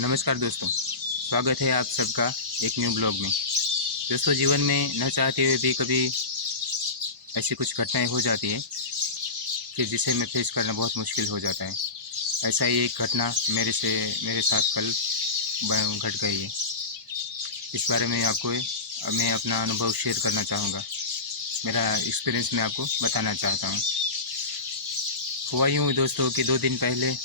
नमस्कार दोस्तों, स्वागत है आप सबका एक न्यू ब्लॉग में। दोस्तों, जीवन में न चाहते हुए भी कभी ऐसी कुछ घटनाएं हो जाती है कि जिसे मैं फेस करना बहुत मुश्किल हो जाता है। ऐसा ही एक घटना मेरे साथ कल घट गई है। इस बारे में आपको मैं अपना अनुभव शेयर करना चाहूँगा। मेरा एक्सपीरियंस मैं आपको बताना चाहता हूँ। हुआ यूँ दोस्तों कि 2 दिन पहले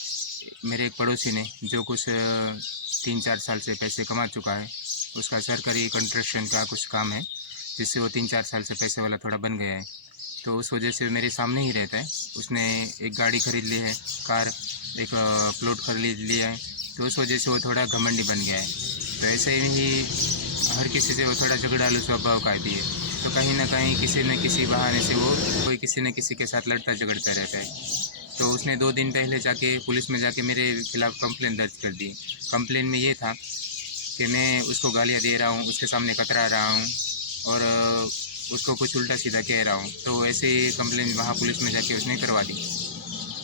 मेरे एक पड़ोसी ने, जो कुछ 3-4 साल से पैसे कमा चुका है, उसका सरकारी कंस्ट्रक्शन का कुछ काम है, जिससे वो 3-4 साल से पैसे वाला थोड़ा बन गया है। तो उस वजह से मेरे सामने ही रहता है। उसने एक गाड़ी खरीद ली है, कार, एक प्लॉट खरीद लिया है। तो उस वजह से वो थोड़ा घमंडी बन गया है। तो ऐसे ही हर किसी से वो थोड़ा झगड़ालू स्वभाव का आती है। तो कहीं ना कहीं किसी न किसी बहाने से वो कोई किसी न किसी के साथ लड़ता झगड़ता रहता है। तो उसने 2 दिन पहले जाके पुलिस में जाके मेरे खिलाफ़ कंप्लेंट दर्ज कर दी। कंप्लेंट में ये था कि मैं उसको गालियाँ दे रहा हूँ, उसके सामने कतरा रहा हूँ और उसको कुछ उल्टा-सीधा कह रहा हूँ। तो ऐसे ही कंप्लेंट वहाँ पुलिस में जाके उसने करवा दी।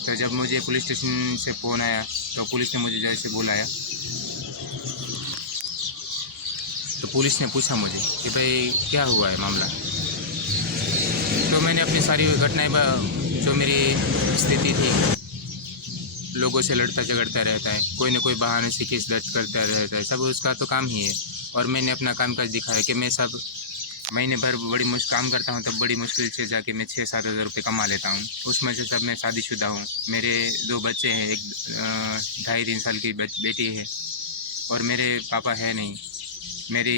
तो जब मुझे पुलिस स्टेशन से फ़ोन आया, तो पुलिस ने मुझे जैसे बुलाया, तो पुलिस ने पूछा मुझे कि भाई क्या हुआ है मामला? तो मैंने अपनी सारी घटनाएँ जो मेरी स्थिति थी, लोगों से लड़ता झगड़ता रहता है, कोई न कोई बहाने से केस दर्ज करता रहता है, सब उसका तो काम ही है। और मैंने अपना कामकाज दिखाया कि मैं सब महीने भर काम करता हूँ, तब बड़ी मुश्किल से जाके मैं 6-7 हज़ार रुपये कमा लेता हूँ। उसमें से सब मैं शादीशुदा हूँ। मेरे 2 बच्चे हैं, एक 2.5-3 साल की बेटी है और मेरे पापा है नहीं। मेरी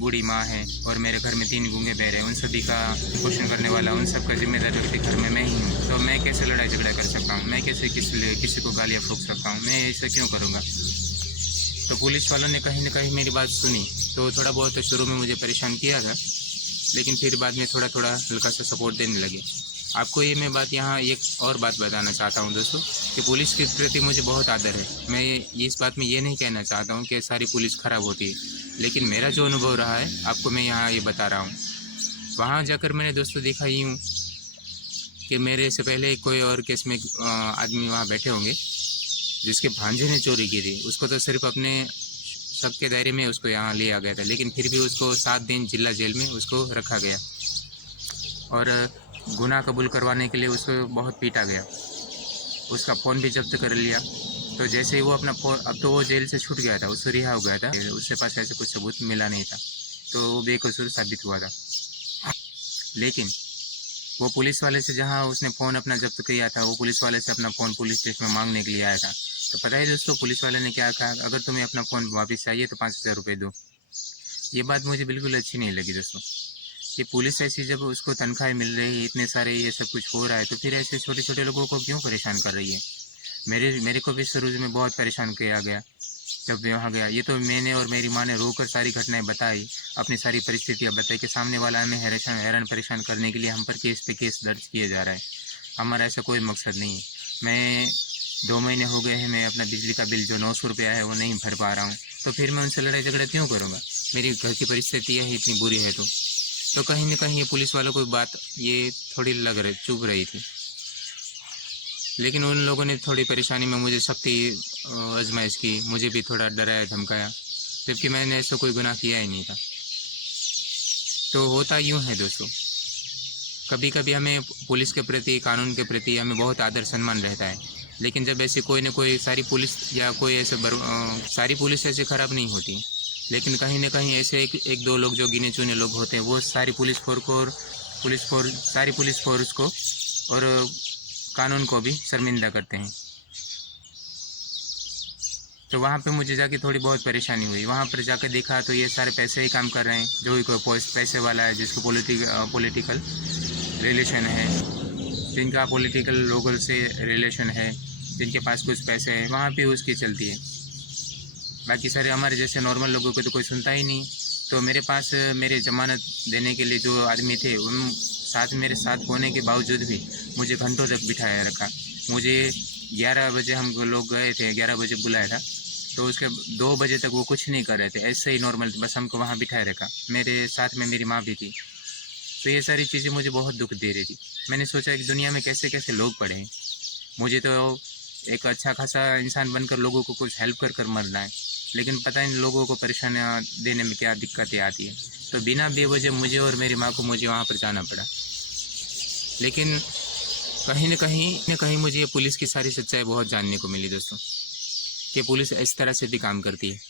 बूढ़ी माँ है और मेरे घर में 3 गूंगे बहरे हैं। उन सभी का पोषण करने वाला, उन सब का जिम्मेदार व्यक्ति घर में मैं ही हूँ। तो मैं कैसे लड़ाई झगड़ा कर सकता हूँ? मैं कैसे किसी को गालियाँ ठोक सकता हूँ? मैं ऐसा क्यों करूँगा? तो पुलिस वालों ने कहीं न कहीं मेरी बात सुनी। तो थोड़ा बहुत शुरू में मुझे परेशान किया था, लेकिन फिर बाद में थोड़ा-थोड़ा हल्का सा सपोर्ट देने लगे। आपको ये मैं बात यहाँ एक और बात बताना चाहता हूँ दोस्तों, कि पुलिस के प्रति मुझे बहुत आदर है। मैं इस बात में ये नहीं कहना चाहता हूँ कि सारी पुलिस खराब होती है, लेकिन मेरा जो अनुभव रहा है, आपको मैं यहाँ ये बता रहा हूँ। वहाँ जाकर मैंने दोस्तों देखा यूँ कि मेरे से पहले कोई और केस में आदमी वहाँ बैठे होंगे, जिसके भांजे ने चोरी की थी। उसको तो सिर्फ़ अपने शक के दायरे में उसको यहाँ लिया गया था, लेकिन फिर भी उसको 7 दिन जिला जेल में उसको रखा गया और गुनाह कबूल करवाने के लिए उसको बहुत पीटा गया। उसका फ़ोन भी जब्त कर लिया। तो जैसे ही वो अपना फ़ोन, अब तो वो जेल से छूट गया था, उससे रिहा हो गया था। उसके पास ऐसे कुछ सबूत मिला नहीं था, तो वो बेकसूर साबित हुआ था। लेकिन वो पुलिस वाले से, जहाँ उसने फ़ोन अपना जब्त किया था, वो पुलिस वाले से अपना फ़ोन पुलिस स्टेशन में माँगने के लिए आया था। तो पता है दोस्तों, पुलिस वाले ने क्या कहा? अगर तुम्हें अपना फ़ोन वापस चाहिए तो 5,000 रुपये दो। ये बात मुझे बिल्कुल अच्छी नहीं लगी दोस्तों। कि पुलिस ऐसी, जब उसको तनख्वाहें मिल रही है, इतने सारे ये सब कुछ हो रहा है, तो फिर ऐसे छोटे-छोटे लोगों को क्यों परेशान कर रही है? मेरे को भी शुरू में बहुत परेशान किया गया जब मैं वहाँ गया। ये तो मैंने और मेरी माँ ने रोकर सारी घटनाएँ बताई, अपनी सारी परिस्थितियाँ बताई कि सामने वाला हमें हैरान परेशान करने के लिए हम पर केस पे केस दर्ज किए जा रहा है। हमारा ऐसा कोई मकसद नहीं है। मैं 2 महीने हो गए हैं, मैं अपना बिजली का बिल जो 900 रुपया है वो नहीं भर पा रहा हूँ, तो फिर मैं उनसे लड़ाई झगड़ा क्यों करूँगा? मेरी घर की परिस्थितियाँ ही इतनी बुरी है तो कहीं न कहीं ये पुलिस वालों को बात ये थोड़ी चुभ रही थी। लेकिन उन लोगों ने थोड़ी परेशानी में मुझे सख्ती आज़माइश की, मुझे भी थोड़ा डराया धमकाया, जबकि मैंने ऐसा कोई गुनाह किया ही नहीं था। तो होता यूँ है दोस्तों, कभी-कभी हमें पुलिस के प्रति, कानून के प्रति हमें बहुत आदर सम्मान रहता है। लेकिन जब ऐसे कोई न कोई, सारी पुलिस ऐसे ख़राब नहीं होती। लेकिन कहीं न कहीं ऐसे 1-2 लोग, जो गिने-चुने लोग होते हैं, वो सारी पुलिस फ़ोर्स को और कानून को भी शर्मिंदा करते हैं। तो वहाँ पे मुझे जाके थोड़ी बहुत परेशानी हुई। वहाँ पर जाकर देखा तो ये सारे पैसे ही काम कर रहे हैं। जो भी कोई पैसे वाला है, जिसको पॉलिटिकल रिलेशन है, जिनका पॉलिटिकल लोगों से रिलेशन है, जिनके पास कुछ पैसे हैं, वहाँ पे उसकी चलती है। बाकी सारे हमारे जैसे नॉर्मल लोगों को तो कोई सुनता ही नहीं। तो मेरे पास मेरे ज़मानत देने के लिए जो आदमी थे, मेरे साथ होने के बावजूद भी मुझे घंटों तक बिठाया रखा। मुझे 11 बजे हम लोग गए थे, 11 बजे बुलाया था, तो उसके 2 बजे तक वो कुछ नहीं कर रहे थे, ऐसे ही नॉर्मल, बस हमको वहाँ बिठाए रखा। मेरे साथ में मेरी माँ भी थी। तो ये सारी चीज़ें मुझे बहुत दुःख दे रही थी। मैंने सोचा कि दुनिया में कैसे-कैसे लोग पड़े हैं। मुझे तो एक अच्छा खासा इंसान बनकर लोगों को कुछ हेल्प कर कर मरना है, लेकिन पता नहीं लोगों को परेशानियाँ देने में क्या दिक्कतें आती हैं। तो बिना बेवजह मुझे और मेरी माँ को मुझे वहाँ पर जाना पड़ा। लेकिन कहीं न कहीं मुझे ये पुलिस की सारी सच्चाई बहुत जानने को मिली दोस्तों, कि पुलिस इस तरह से भी काम करती है।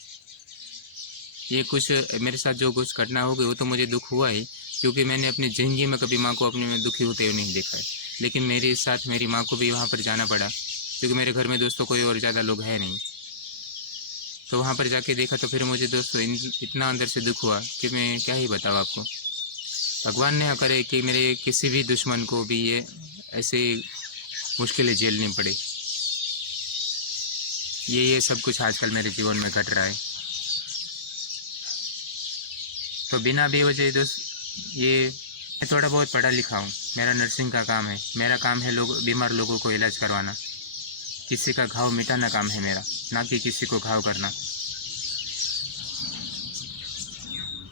ये कुछ मेरे साथ जो कुछ घटना हो गई वो तो मुझे दुःख हुआ ही, क्योंकि मैंने अपनी ज़िंदगी में कभी माँ को अपने में दुखी होते हुए नहीं देखा है। लेकिन मेरे साथ मेरी माँ को भी वहाँ पर जाना पड़ा, क्योंकि मेरे घर में दोस्तों कोई और ज़्यादा लोग हैं नहीं। तो वहाँ पर जाके देखा तो फिर मुझे दोस्तों इतना अंदर से दुःख हुआ कि मैं क्या ही बताऊँ आपको। भगवान ने करे कि मेरे किसी भी दुश्मन को भी ये ऐसे मुश्किलें झेलनी पड़े। ये सब कुछ आजकल मेरे जीवन में घट रहा है। तो बिना बेवजह दोस्त ये मैं थोड़ा बहुत पढ़ा लिखा हूँ, मेरा नर्सिंग का काम है। मेरा काम है बीमार लोगों को इलाज करवाना, किसी का घाव मिटाना काम है मेरा, ना कि किसी को घाव करना।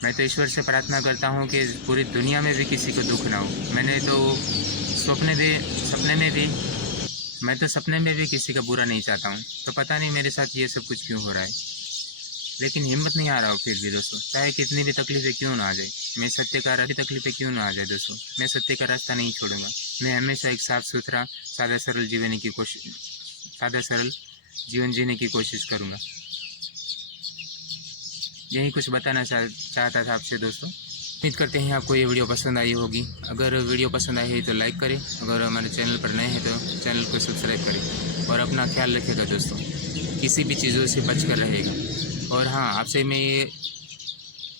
मैं तो ईश्वर से प्रार्थना करता हूँ कि पूरी दुनिया में भी किसी को दुख ना हो। मैंने तो सपने में भी किसी का बुरा नहीं चाहता हूँ। तो पता नहीं मेरे साथ ये सब कुछ क्यों हो रहा है, लेकिन हिम्मत नहीं आ रहा हो फिर भी दोस्तों। चाहे कितनी भी तकलीफें क्यों ना आ जाए, मैं सत्य का तकलीफें क्यों ना आ जाए दोस्तों, मैं सत्य का रास्ता नहीं छोड़ूंगा। मैं हमेशा एक साफ सुथरा सादा सरल जीवन जीने की कोशिश करूँगा। यही कुछ बताना चाहता था आपसे दोस्तों। उम्मीद करते हैं आपको ये वीडियो पसंद आई होगी। अगर वीडियो पसंद आई है तो लाइक करें, अगर हमारे चैनल पर नए हैं तो चैनल को सब्सक्राइब करें और अपना ख्याल रखिएगा दोस्तों, किसी भी चीज़ों से बच कर रहेगा। और हाँ, आपसे मैं ये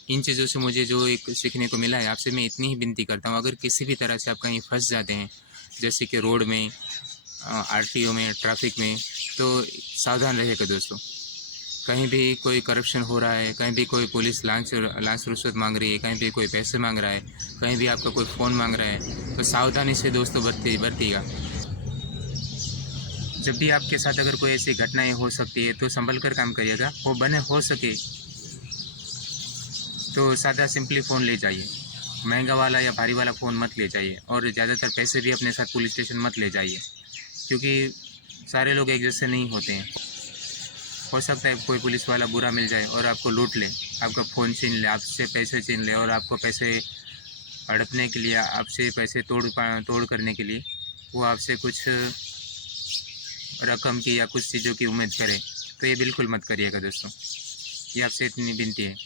इन चीज़ों से मुझे जो एक सीखने को मिला है, आपसे मैं इतनी ही विनती करता हूँ, अगर किसी भी तरह से आप कहीं फंस जाते हैं, जैसे कि रोड में, आरटीओ में, ट्रैफिक में, तो सावधान रहिएगा दोस्तों। कहीं भी कोई करप्शन हो रहा है, कहीं भी कोई पुलिस लांच रुश्वत मांग रही है, कहीं भी कोई पैसे मांग रहा है, कहीं भी आपका कोई फ़ोन मांग रहा है, तो सावधानी से दोस्तों बरतिएगा। जब भी आपके साथ अगर कोई ऐसी घटनाएं हो सकती है तो संभल कर काम करिएगा। हो सके तो सादा सिंपली फ़ोन ले जाइए, महंगा वाला या भारी वाला फ़ोन मत ले जाइए, और ज़्यादातर पैसे भी अपने साथ पुलिस स्टेशन मत ले जाइए, क्योंकि सारे लोग एक जैसे नहीं होते हैं। हो सकता है कोई पुलिस वाला बुरा मिल जाए और आपको लूट ले, आपका फ़ोन छीन ले, आपसे पैसे छीन ले, और आपको पैसे हड़पने के लिए, आपसे पैसे तोड़ करने के लिए वो आपसे कुछ रकम की या कुछ चीज़ों की उम्मीद करे। तो ये बिल्कुल मत करिएगा दोस्तों, ये आपसे इतनी विनती है।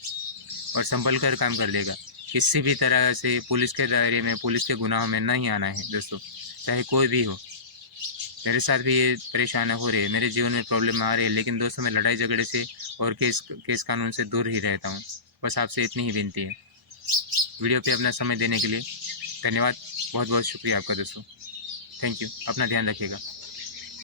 और संभल कर काम कर लेगा, किसी भी तरह से पुलिस के दायरे में, पुलिस के गुनाहों में नहीं आना है दोस्तों, चाहे कोई भी हो। मेरे साथ भी ये परेशानी हो रही है, मेरे जीवन में प्रॉब्लम आ रही है, लेकिन दोस्तों मैं लड़ाई झगड़े से और केस कानून से दूर ही रहता हूँ। बस आपसे इतनी ही विनती है। वीडियो पे अपना समय देने के लिए धन्यवाद, बहुत बहुत शुक्रिया आपका दोस्तों। थैंक यू, अपना ध्यान रखिएगा।